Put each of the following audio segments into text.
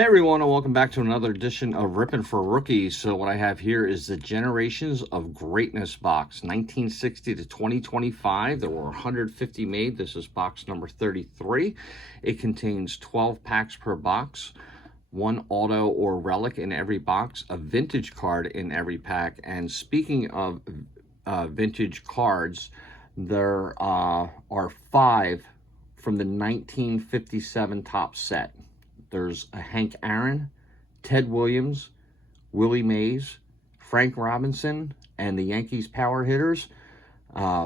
Hey everyone, and welcome back to another edition of Rippin' for Rookies. So what I have here is the Generations of Greatness box, 1960 to 2025. There were 150 made. This is box number 33. It contains 12 packs per box, one auto or relic in every box, a vintage card in every pack. And speaking of vintage cards, there are 5 from the 1957 top set. There's a Hank Aaron, Ted Williams, Willie Mays, Frank Robinson, and the Yankees power hitters,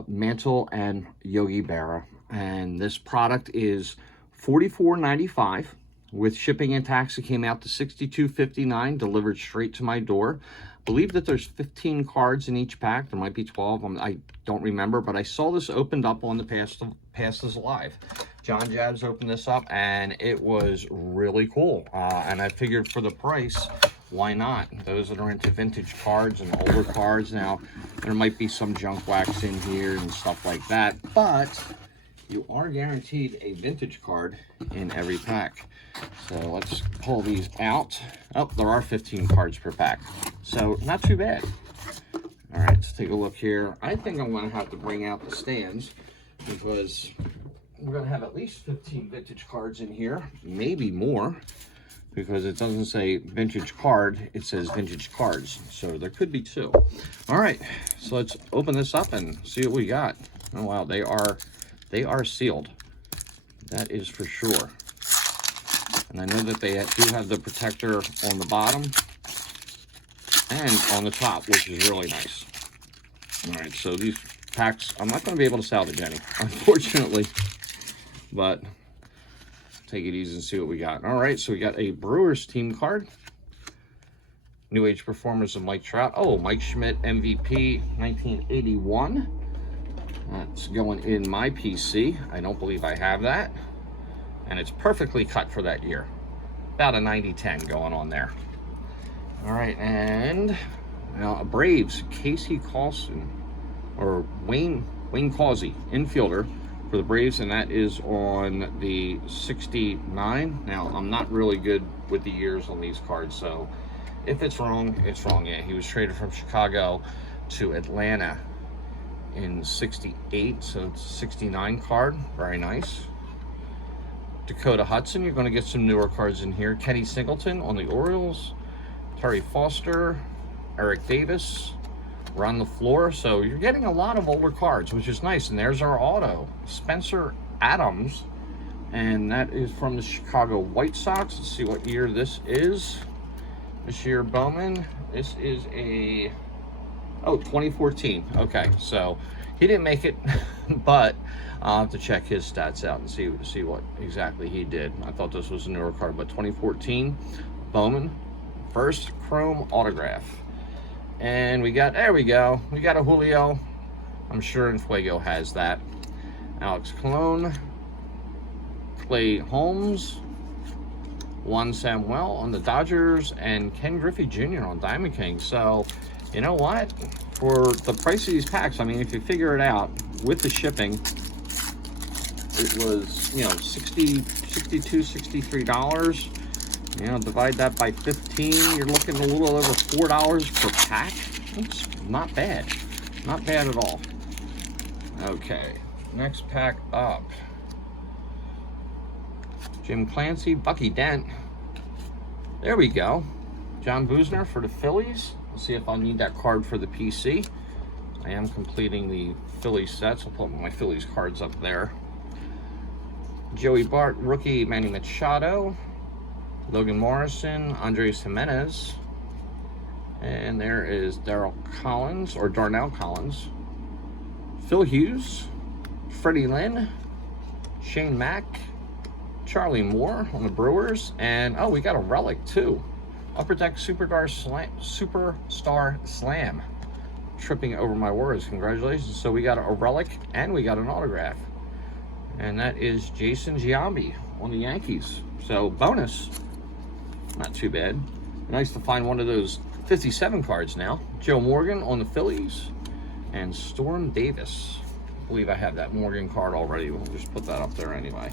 Mantle and Yogi Berra. And this product is $44.95. With shipping and tax, it came out to $62.59, delivered straight to my door. I believe that there's 15 cards in each pack. There might be 12. I don't remember, but I saw this opened up on the Past is Live. John Jabs opened this up, and it was really cool. And I figured for the price, why not? Those that are into vintage cards and older cards, now there might be some junk wax in here and stuff like that, but you are guaranteed a vintage card in every pack. So let's pull these out. Oh, there are 15 cards per pack, so not too bad. All right, let's take a look here. I think I'm going to have to bring out the stands because we're going to have at least 15 vintage cards in here, maybe more, because it doesn't say vintage card, it says vintage cards. So there could be 2. All right, so let's open this up and see what we got. Oh, wow, they are sealed. That is for sure. And I know that they do have the protector on the bottom and on the top, which is really nice. All right, so these packs, I'm not going to be able to salvage any, unfortunately, but take it easy and see what we got. All right, so we got a Brewers team card. New Age Performers of Mike Trout. Oh, Mike Schmidt MVP 1981. That's going in my PC. I don't believe I have that. And it's perfectly cut for that year. About a 90-10 going on there. All right, and now a Braves, Casey Carlson, or Wayne Causey, infielder for the Braves, and that is on the 69. Now, I'm not really good with the years on these cards, so if it's wrong, it's wrong. Yeah, he was traded from Chicago to Atlanta in 68, so it's a 69 card. Very nice. Dakota Hudson, you're going to get some newer cards in here. Kenny Singleton on the Orioles, Terry Foster, Eric Davis, Ron LaFleur. So you're getting a lot of older cards, which is nice. And there's our auto, Spencer Adams, and that is from the Chicago White Sox. Let's see what year this is. This year, Bowman. This is a 2014. Okay, so he didn't make it, but I'll have to check his stats out and see what exactly he did. I thought this was a newer card, but 2014 Bowman, first chrome autograph. And we got, there we go, we got a Julio. I'm sure Infuego has that. Alex Colon, Clay Holmes, Juan Samuel on the Dodgers, and Ken Griffey Jr. on Diamond King. So, you know what? For the price of these packs, I mean, if you figure it out, with the shipping, it was, you know, $62, $63. You know, divide that by 15, you're looking a little over $4 per pack. That's not bad. Not bad at all. Okay, next pack up. Jim Clancy, Bucky Dent. There we go. John Boosner for the Phillies. Let's see if I'll need that card for the PC. I am completing the Phillies sets. I'll put my Phillies cards up there. Joey Bart, rookie Manny Machado. Logan Morrison, Andres Jimenez. And there is Darnell Collins. Phil Hughes, Freddie Lynn, Shane Mack, Charlie Moore on the Brewers. And, oh, we got a relic, too. Upper Deck Superstar Slam. Tripping over my words. Congratulations. So we got a relic and we got an autograph. And that is Jason Giambi on the Yankees. So bonus. Not too bad. Nice to find one of those 57 cards now. Joe Morgan on the Phillies. And Storm Davis. I believe I have that Morgan card already. We'll just put that up there anyway.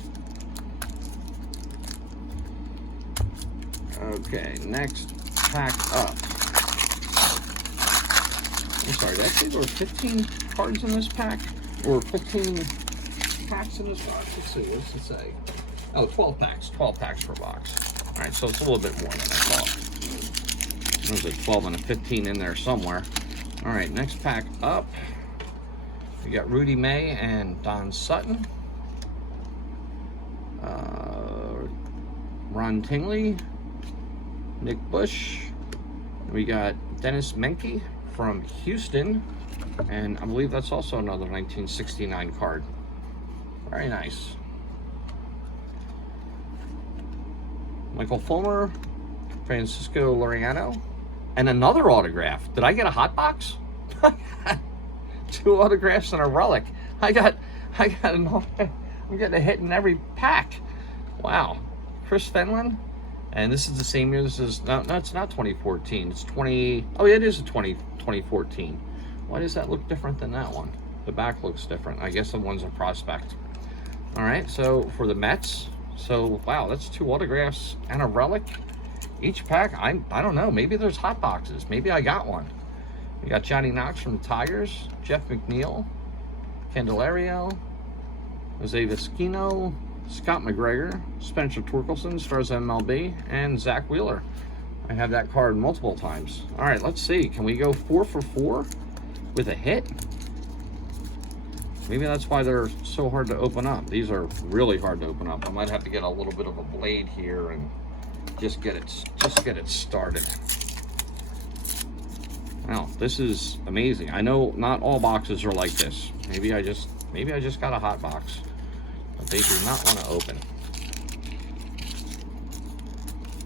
Okay, next pack up. I'm sorry, did I say there were 15 cards in this pack? Or 15 packs in this box? Let's see, what does it say? Oh, 12 packs. 12 packs per box. Alright, so it's a little bit more than I thought. There's a 12 and a 15 in there somewhere. Alright, next pack up. We got Rudy May and Don Sutton. Ron Tingley. Nick Bush. We got Dennis Menke from Houston. And I believe that's also another 1969 card. Very nice. Michael Fulmer, Francisco Liriano, and another autograph. Did I get a hot box? 2 autographs and a relic. I'm getting a hit in every pack. Wow. Chris Fenlon, and this is the same year. This is no, it's not 2014. It's 20. Oh, yeah, it is a 2014. Why does that look different than that one? The back looks different. I guess the one's a prospect. All right, so for the Mets, so wow, that's 2 autographs and a relic. Each pack, I don't know, maybe there's hot boxes. Maybe I got one. We got Johnny Knox from the Tigers, Jeff McNeil, Candelario, Jose Vizquino, Scott McGregor, Spencer Torkelson, stars MLB, and Zach Wheeler. I have that card multiple times. All right, let's see. Can we go 4 for 4 with a hit? Maybe that's why they're so hard to open up. These are really hard to open up. I might have to get a little bit of a blade here and just get it started. Wow, this is amazing. I know not all boxes are like this. Maybe I just got a hot box, but they do not want to open.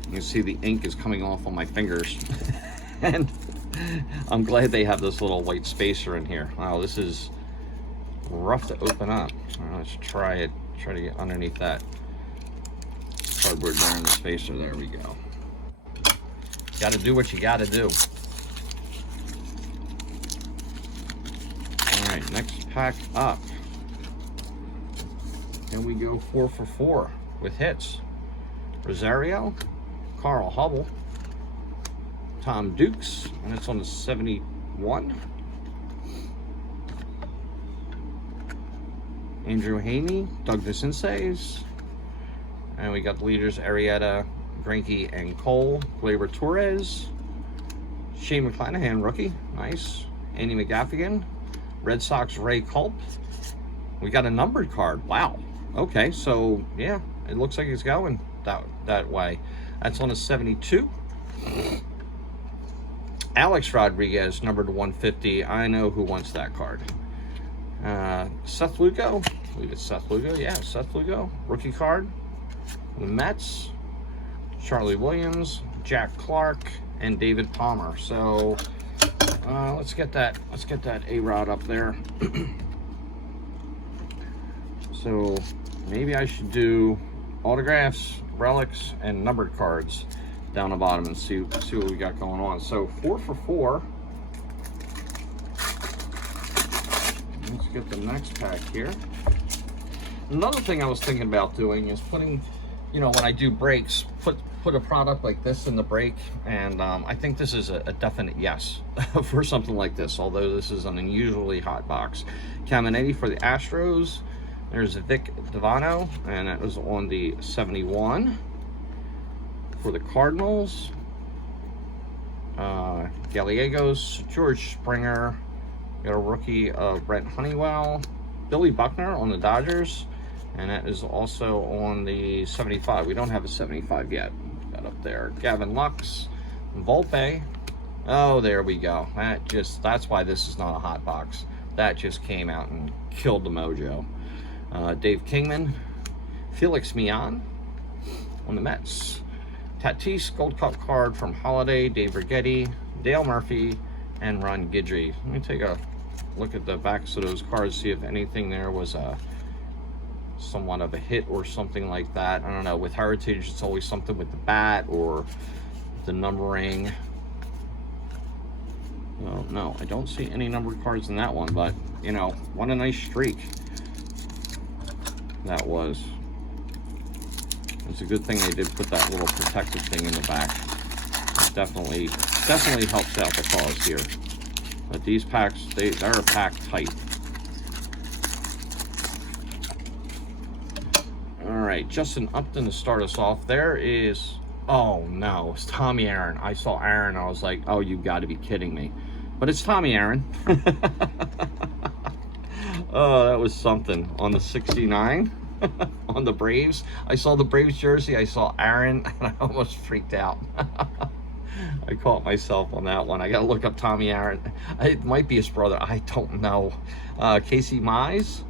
You can see the ink is coming off on my fingers. And I'm glad they have this little white spacer in here. Wow, this is rough to open up. All right, let's try it. Try to get underneath that cardboard there in the spacer. There we go. Got to do what you got to do. All right, next pack up. And we go 4 for 4 with hits. Rosario, Carl Hubble, Tom Dukes, and it's on the 71. Andrew Haney, Doug DeCinces, and we got the leaders Arrieta, Greinke, and Cole. Gleyber Torres, Shane McClanahan, rookie, nice. Andy McGaffigan, Red Sox Ray Culp. We got a numbered card. Wow. Okay, so yeah, it looks like it's going that way. That's on a 72. Alex Rodriguez, numbered to 150. I know who wants that card. Seth Lugo, I believe it's Seth Lugo. Yeah, Seth Lugo, rookie card. The Mets, Charlie Williams, Jack Clark, and David Palmer. So let's get that A-Rod up there. So maybe I should do autographs, relics, and numbered cards down the bottom and see what we got going on. So 4 for 4. Let's get the next pack here. Another thing I was thinking about doing is putting, you know, when I do breaks, put a product like this in the break, and I think this is a definite yes for something like this, although this is an unusually hot box. Caminetti for the Astros. There's Vic Devano, and that was on the 71. For the Cardinals, Gallegos, George Springer, got a rookie of Brent Honeywell, Billy Buckner on the Dodgers, and that is also on the 75. We don't have a 75 yet. Got up there. Gavin Lux, Volpe. Oh, there we go. That's why this is not a hot box. That just came out and killed the mojo. Dave Kingman, Felix Mian on the Mets. Tatis Gold Cup card from Holiday, Dave Righetti, Dale Murphy, and Ron Guidry. Let me take a look at the backs of those cards, see if anything there was somewhat of a hit or something like that. I don't know. With Heritage, it's always something with the bat or the numbering. Well, no, I don't see any numbered cards in that one, but, you know, what a nice streak that was. It's a good thing they did put that little protective thing in the back. It definitely helps out the cause here. But these packs, they're packed tight. All right, Justin Upton to start us off. There is, oh no, it's Tommy Aaron. I saw Aaron, I was like, oh, you got to be kidding me. But it's Tommy Aaron. Oh, that was something. On the 69, on the Braves. I saw the Braves jersey, I saw Aaron, and I almost freaked out. I caught myself on that one. I got to look up Tommy Aaron. It might be his brother. I don't know. Casey Mize.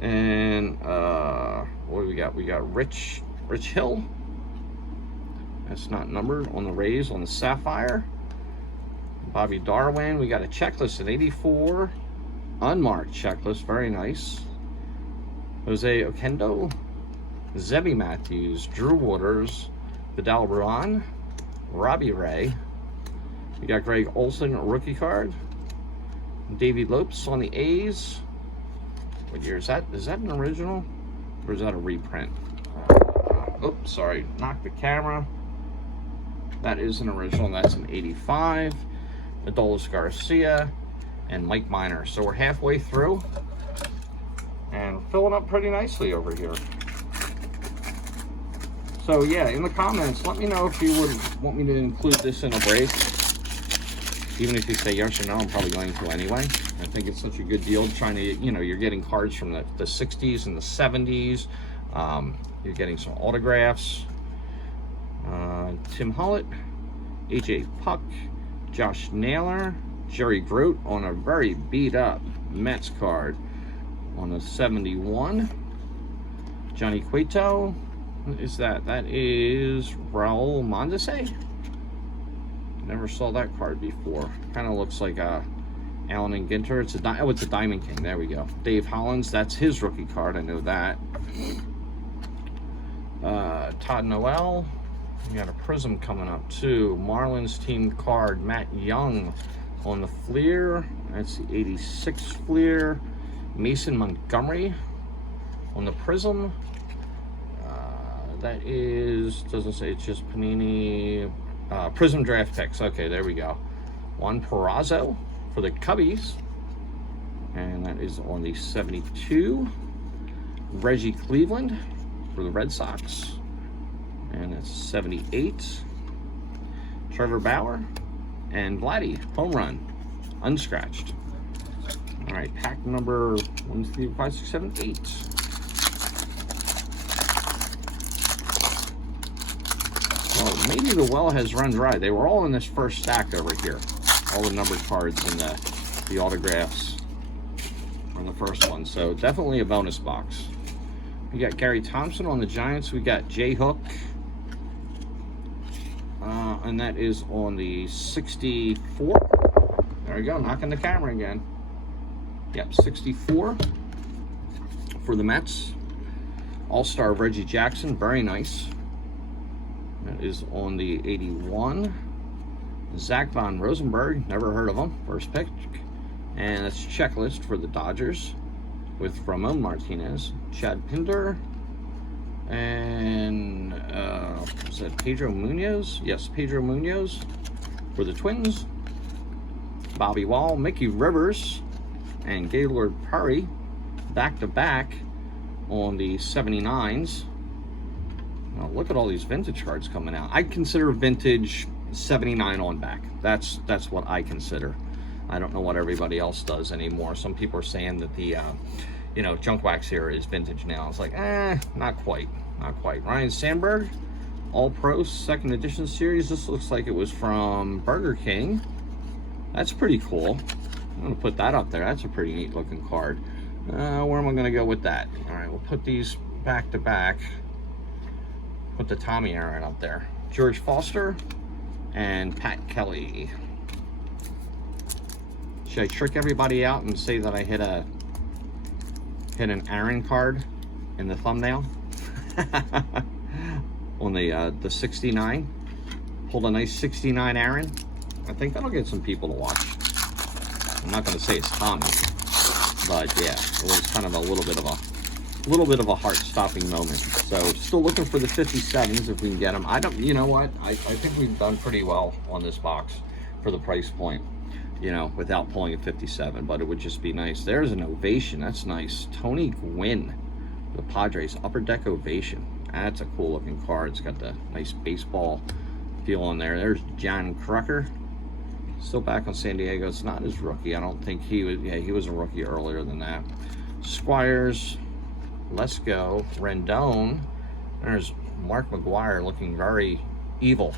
And what do we got? We got Rich Hill. That's not numbered. On the Rays, on the Sapphire. Bobby Darwin. We got a checklist at 84. Unmarked checklist. Very nice. Jose Oquendo. Zebby Matthews. Drew Waters. Vidal Bruin. Robbie Ray. We got Greg Olson, rookie card. Davey Lopes on the A's. What year is that? Is that an original? Or is that a reprint? Oops, sorry. Knocked the camera. That is an original. That's an 85. Adolis Garcia and Mike Minor. So we're halfway through. And filling up pretty nicely over here. So yeah, in the comments, let me know if you would want me to include this in a break. Even if you say yes or no, I'm probably going to anyway. I think it's such a good deal trying to, you know, you're getting cards from the 60s and the 70s. You're getting some autographs. Tim Hollett, AJ Puck, Josh Naylor, Jerry Grote on a very beat up Mets card on the 71. Johnny Cueto. What is that? That is Raul Mondesi. Never saw that card before. Kind of looks like a Allen and Ginter. It's a Diamond King. There we go. Dave Hollins. That's his rookie card. I know that. Todd Noel. We got a Prism coming up too. Marlins team card. Matt Young on the Fleer. That's the 86 Fleer. Mason Montgomery on the Prism. That is, doesn't say, it's just Panini Prism draft picks. Okay, there we go. Juan Perazo for the Cubbies. And that is on the 72. Reggie Cleveland for the Red Sox. And that's 78. Trevor Bauer and Vladdy, home run, unscratched. All right, pack number 1, 2, 3, 5, 6, 7, 8. Well, maybe the well has run dry. They were all in this first stack over here. All the numbered cards and the autographs on the first one. So definitely a bonus box. We got Gary Thompson on the Giants. We got J Hook. And that is on the 64. There we go, knocking the camera again. Yep, 64 for the Mets. All-Star Reggie Jackson, very nice. That is on the 81. Zach Von Rosenberg, never heard of him, first pick. And that's checklist for the Dodgers with Ramon Martinez, Chad Pinder, and was that Pedro Munoz? Yes, Pedro Munoz for the Twins. Bobby Wall, Mickey Rivers, and Gaylord Perry back-to-back on the 79s. Now look at all these vintage cards coming out. I consider vintage 79 on back. That's what I consider. I don't know what everybody else does anymore. Some people are saying that the junk wax here is vintage now. It's like, not quite. Ryan Sandberg, All Pro second edition series. This looks like it was from Burger King. That's pretty cool. I'm gonna put that up there. That's a pretty neat looking card. Where am I gonna go with that? All right, we'll put these back to back. Put the Tommy Aaron up there. George Foster and Pat Kelly. Should I trick everybody out and say that I hit an Aaron card in the thumbnail? On the 69. Pulled a nice 69 Aaron. I think that'll get some people to watch. I'm not going to say it's Tommy, but yeah, it was kind of a little bit of a little bit of a heart-stopping moment. So still looking for the 57s if we can get them. I don't, you know what? I think we've done pretty well on this box for the price point, you know, without pulling a 57, but it would just be nice. There's an ovation. That's nice. Tony Gwynn, the Padres, Upper Deck Ovation. That's a cool looking card. It's got the nice baseball feel on there. There's John Crucker, still back on San Diego. It's not his rookie. I don't think he was, yeah, he was a rookie earlier than that. Squires, let's go. Rendon. There's Mark McGuire looking very evil.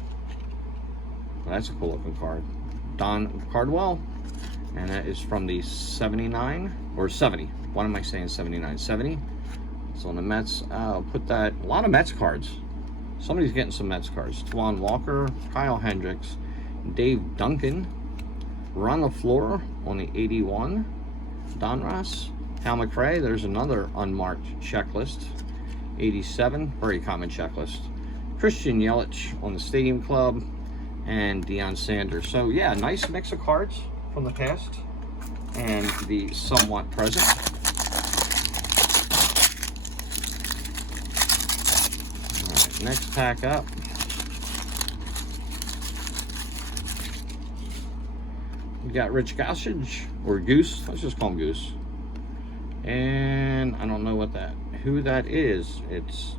That's a cool looking card. Don Cardwell, and that is from the 79 or 70. What am I saying? 79, 70. So on the Mets, I'll put that. A lot of Mets cards. Somebody's getting some Mets cards. Twan Walker, Kyle Hendricks, Dave Duncan, Ron LaFleur on the 81. Donruss, Hal McRae. There's another unmarked checklist. 87, very common checklist. Christian Yelich on the Stadium Club, and Deion Sanders. So yeah, nice mix of cards from the past and the somewhat present. All right, next pack up. We got Rich Gossage, or Goose. Let's just call him Goose. And I don't know who that is. It's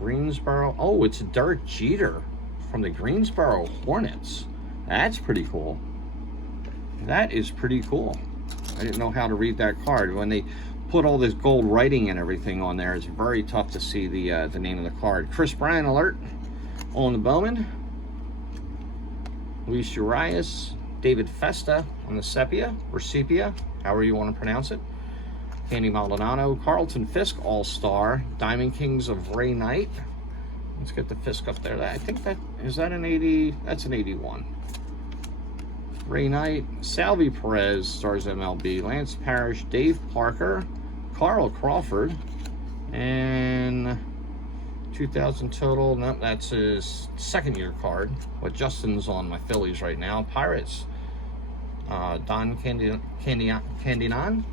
Greensboro. Oh, it's Derek Jeter from the Greensboro Hornets. That's pretty cool. That is pretty cool. I didn't know how to read that card. When they put all this gold writing and everything on there, it's very tough to see the name of the card. Chris Bryant alert on the Bowman. Luis Urias, David Festa on the Sepia, or Sepia, however you want to pronounce it. Candy Maldonado, Carlton Fisk All-Star, Diamond Kings of Ray Knight. Let's get the Fisk up there. I think that, is that an 80? That's an 81. Ray Knight, Salvi Perez, stars MLB, Lance Parrish, Dave Parker, Carl Crawford, and 2,000 total. No, that's his second-year card. But Justin's on my Phillies right now. Pirates, Don Candinan.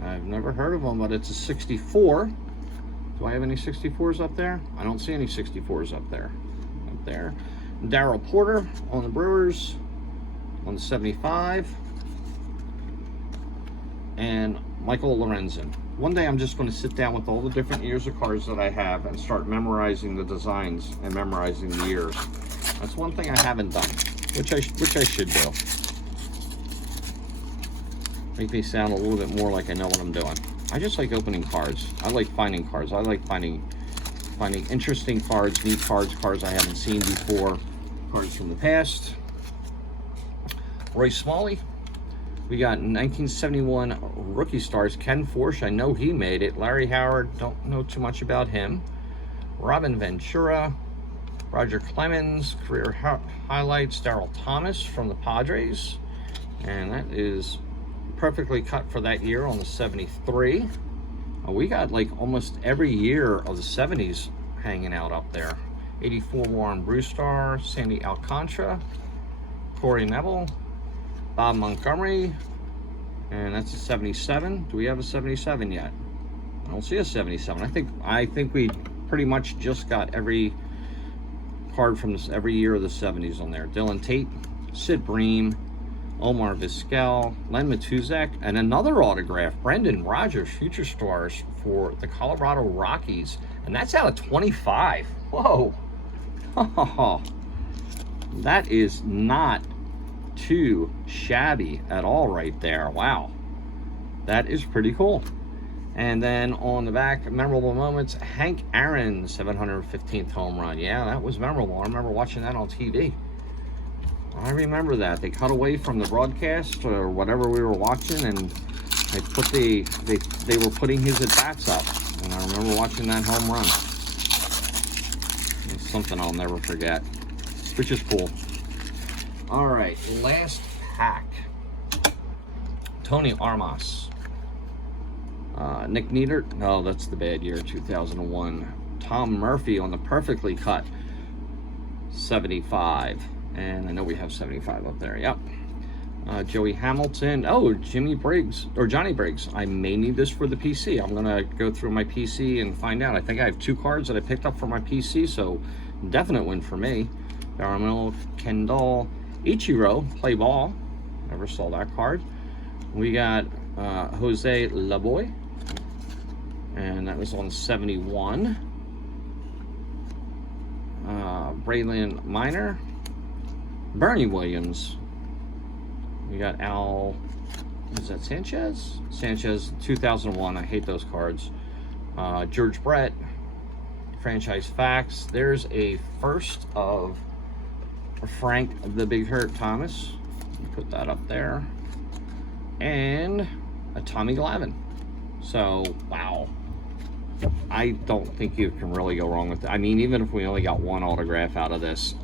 I've never heard of him, but it's a 64. Do I have any 64s up there? I don't see any 64s up there. Up there. Darryl Porter on the Brewers on the 75. And Michael Lorenzen. One day I'm just going to sit down with all the different years of cards that I have and start memorizing the designs and memorizing the years. That's one thing I haven't done, which I should do. Make me sound a little bit more like I know what I'm doing. I just like opening cards. I like finding cards. I like finding interesting cards, neat cards, cards I haven't seen before, cards from the past. Roy Smalley. We got 1971 rookie stars. Ken Forsch, I know he made it. Larry Howard, don't know too much about him. Robin Ventura. Roger Clemens, career highlights. Darryl Thomas from the Padres. And that is perfectly cut for that year on the 73. We got like almost every year of the 70s hanging out up there. 84 Warren Brewstar, Sandy Alcantara, Corey Neville, Bob Montgomery, and that's a 77. Do we have a 77 yet? I don't see a 77. I think we pretty much just got every card from this every year of the 70s on there. Dylan Tate, Sid Bream, Omar Vizquel, Len Matuzak, and another autograph, Brendan Rodgers, Future Stars for the Colorado Rockies. And that's out of 25. Whoa. Oh, that is not too shabby at all right there. Wow. That is pretty cool. And then on the back, memorable moments, Hank Aaron, 715th home run. Yeah, that was memorable. I remember watching that on TV. I remember that. They cut away from the broadcast or whatever we were watching, and they put they were putting his at-bats up. And I remember watching that home run. It's something I'll never forget, which is cool. All right, last pack. Tony Armas. Nick Neidert. No, that's the bad year, 2001. Tom Murphy on the perfectly cut 75. And I know we have 75 up there. Yep. Joey Hamilton. Oh, Jimmy Briggs, or Johnny Briggs. I may need this for the PC. I'm going to go through my PC and find out. I think I have 2 cards that I picked up for my PC, so definite win for me. Darmel, Kendall, Ichiro, play ball. Never saw that card. We got Jose Laboy, and that was on 71. Braylon Minor, Bernie Williams. We got Al, is that Sanchez? Sanchez, 2001. I hate those cards. George Brett, franchise facts. There's a first of Frank the Big Hurt Thomas. Put that up there. And a Tommy Glavine. So, wow. I don't think you can really go wrong with that. I mean, even if we only got 1 autograph out of this,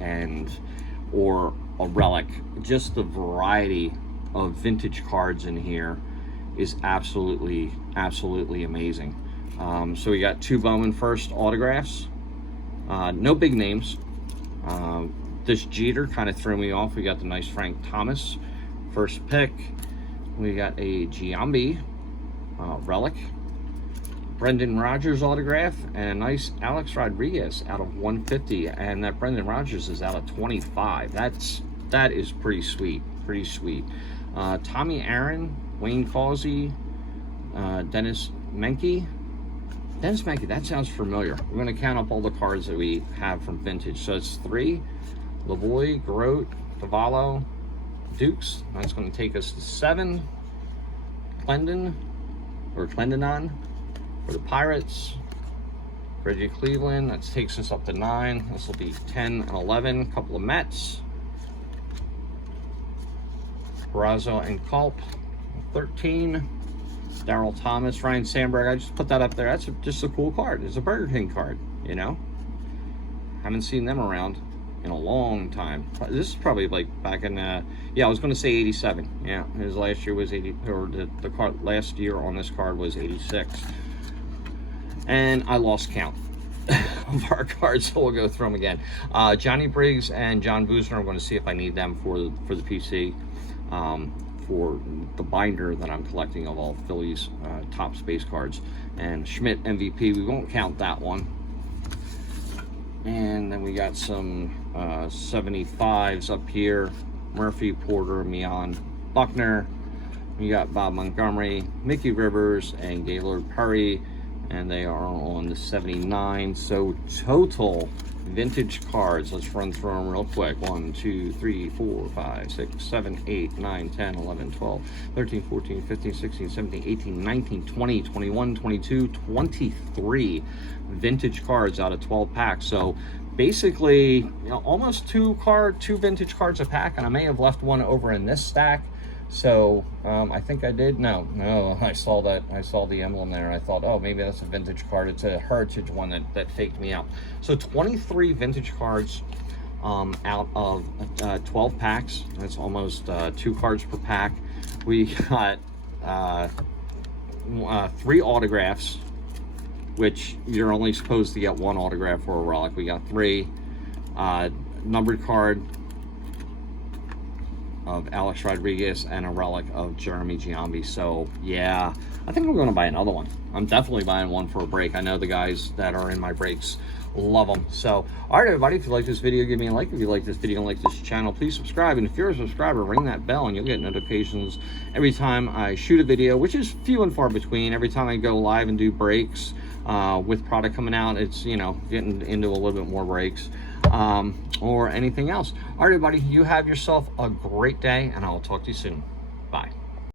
or a relic, just the variety of vintage cards in here is absolutely amazing. So we got 2 Bowman first autographs, no big names. This Jeter kind of threw me off. We got the nice Frank Thomas first pick. We got a Giambi relic, Brendan Rodgers autograph, and a nice Alex Rodriguez out of 150, and that Brendan Rodgers is out of 25. That is pretty sweet, Tommy Aaron, Wayne Causey, Dennis Menke. That sounds familiar. We're going to count up all the cards that we have from vintage. So it's 3, Lavoie, Grote, Cavallo, Dukes. That's going to take us to 7, Clendenon for the Pirates, Reggie Cleveland. That takes us up to 9. This will be 10 and 11. A couple of Mets, Barrazo and Culp, 13. Darryl Thomas, Ryan Sandberg. I just put that up there. That's just a cool card. It's a Burger King card, you know. Haven't seen them around in a long time. This is probably like back in, yeah, I was going to say 87. Yeah, his last year was 80, or the card last year on this card was 86. And I lost count of our cards, so we'll go through them again. Johnny Briggs and John Boozner. I'm going to see if I need them for the PC. For the binder that I'm collecting of all Phillies top space cards. And Schmidt MVP, we won't count that one. And then we got some 75s up here. Murphy, Porter, Mian, Buckner. We got Bob Montgomery, Mickey Rivers, and Gaylord Perry. And they are on the 79. So total vintage cards, let's run through them real quick. 1, 2, 3, 4, 5, 6, 7, 8, 9, 10, 11, 12, 13, 14, 15, 16, 17, 18, 19, 20, 21, 22, 23 vintage cards out of 12 packs. So basically, you know, almost 2 vintage cards a pack, and I may have left one over in this stack. So I think I did. No, I saw the emblem there. I thought, oh, maybe that's a vintage card. It's a heritage one that faked me out. So 23 vintage cards out of 12 packs. That's almost 2 cards per pack. We got 3 autographs, which you're only supposed to get 1 autograph for a relic. We got 3 numbered card of Alex Rodriguez and a relic of Jeremy Giambi. So yeah, I think I'm going to buy another one. I'm definitely buying one for a break. I know the guys that are in my breaks love them. So all right, everybody, if you like this video, give me a like. If you like this video and like this channel, please subscribe. And if you're a subscriber, ring that bell and you'll get notifications every time I shoot a video, which is few and far between. Every time I go live and do breaks with product coming out, it's, you know, getting into a little bit more breaks or anything else. All right, everybody, you have yourself a great day, and I'll talk to you soon. Bye.